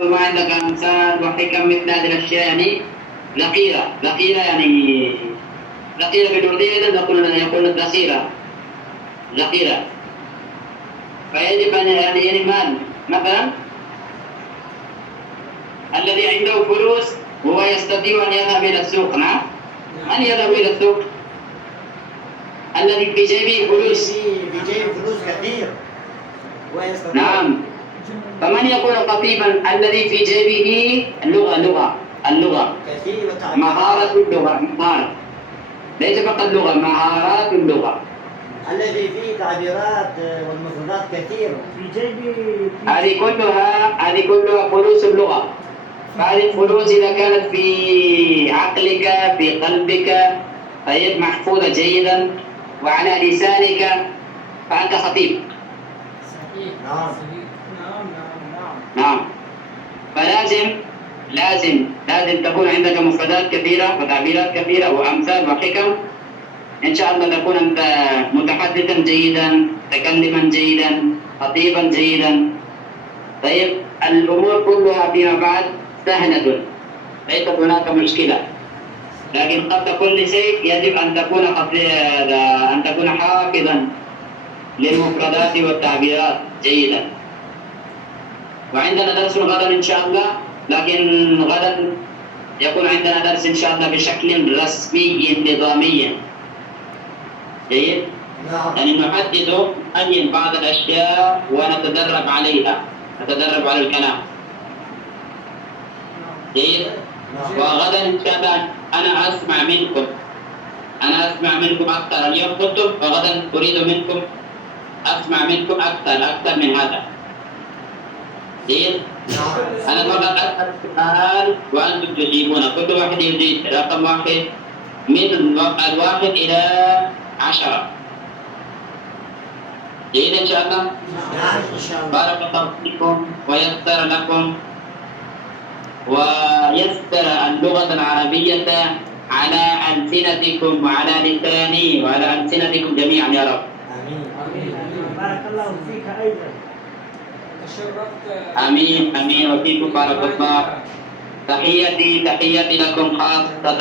ما عندك أمثال وحكم مثل هذه الأشياء يعني ذخيرة يعني ذخيرة بالأردية يقول الذخيرة ذخيرة. فيجب أن يعني مال مثلا الذي عنده فلوس هو يستطيع أن يذهب إلى السوق. نعم، من يذهب إلى السوق؟ الذي في جيبه فلوس، في جيبه فلوس كثير ويستطيع. نعم. فمن يكون خطيبا؟ الذي في جيبه اللغة كثير مهارة اللغة، ليس فقط لغة، مهارات اللغة. الذي فيه تعبيرات والمفردات كثيرة في جيبي. هذه كلها فلوس اللغة. فهذه الفلوس إذا كانت في عقلك في قلبك طيب محفوظة جيدا وعلى لسانك فأنت خطيب. صحيح. نعم. نعم. فلازم تكون عندك مفردات كثيرة وتعبيرات كثيرة وأمثال وحكم. إن شاء الله تكون أنت متحدثا جيدا، متكلما جيدا، خطيبا جيدا. طيب الأمور كلها فيما بعد سهلة، ليست هناك مشكلة. لكن قبل كل شيء يجب أن تكون حافظا للمفردات والتعبيرات جيدا. وعندنا درس غدا إن شاء الله، لكن غدا يكون عندنا درس إن شاء الله بشكل رسمي نظامي جيد. يعني نحدد بعض الأشياء ونتدرب عليها، نتدرب على الكلام جيد. وغدا إن شاء الله أنا أسمع منكم أكثر. اليوم كتب، وغدا أريد منكم أسمع منكم أكثر من هذا جيد. أنا فقط أسأل سؤال وأنتم تجيبون، كل واحد يجيب رقم واحد من الواحد إلى 10 جيد إن شاء الله. بارك الله فيكم ويسر لكم ويسر اللغة العربية على ألسنتكم وعلى لساني وعلى ألسنتكم جميعا يا رب. آمين. بارك الله فيك أيضا. تشرفت. آمين وفيكم بارك الله. تحياتي لكم خاصة.